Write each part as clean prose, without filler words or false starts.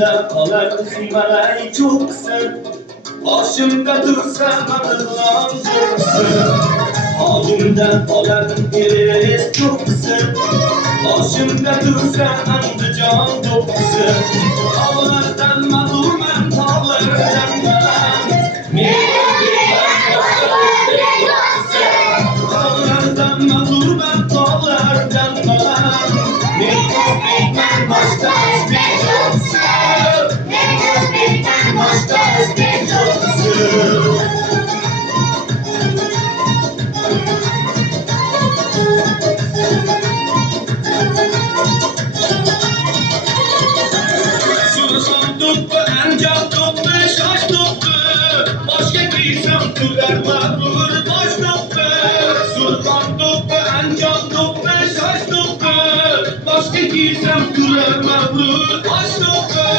Ağzımda kalan kıymalay çoksun, başımda dursa madırlan dursun. Ağzımda kalan kereviz çoksun, başımda dursa andıcan doksun. Ağlardan mağlumen tağlardan galan, ağlardan mağlumen tağlardan galan. Ben başta bir çoksun, ben başta bir çoksun. Susunduk ve encamduk ve şaştık ve başka giysem tüler mağrur baştık ve susunduk ve encamduk ve şaştık ve başka giysem tüler mağrur baştık ve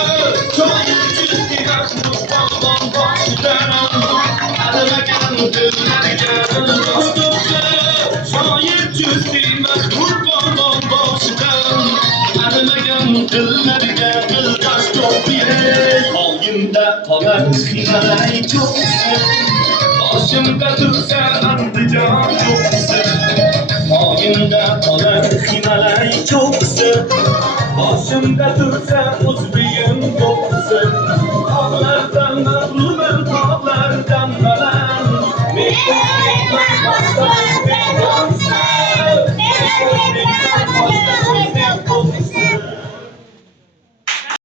çayır çizgiler mutfağdan başlayan adıma geldiler gel baştık ve çayır çizgiler mutfağdan başlayan adıma geldiler gel. Ağzımda kalan kıymalay çoksun, başımda dursa andıcan çoksun. Ağzımda kalan kıymalay çoksun, başımda dursa uzbuyum yoksun. Ağlardan mağlup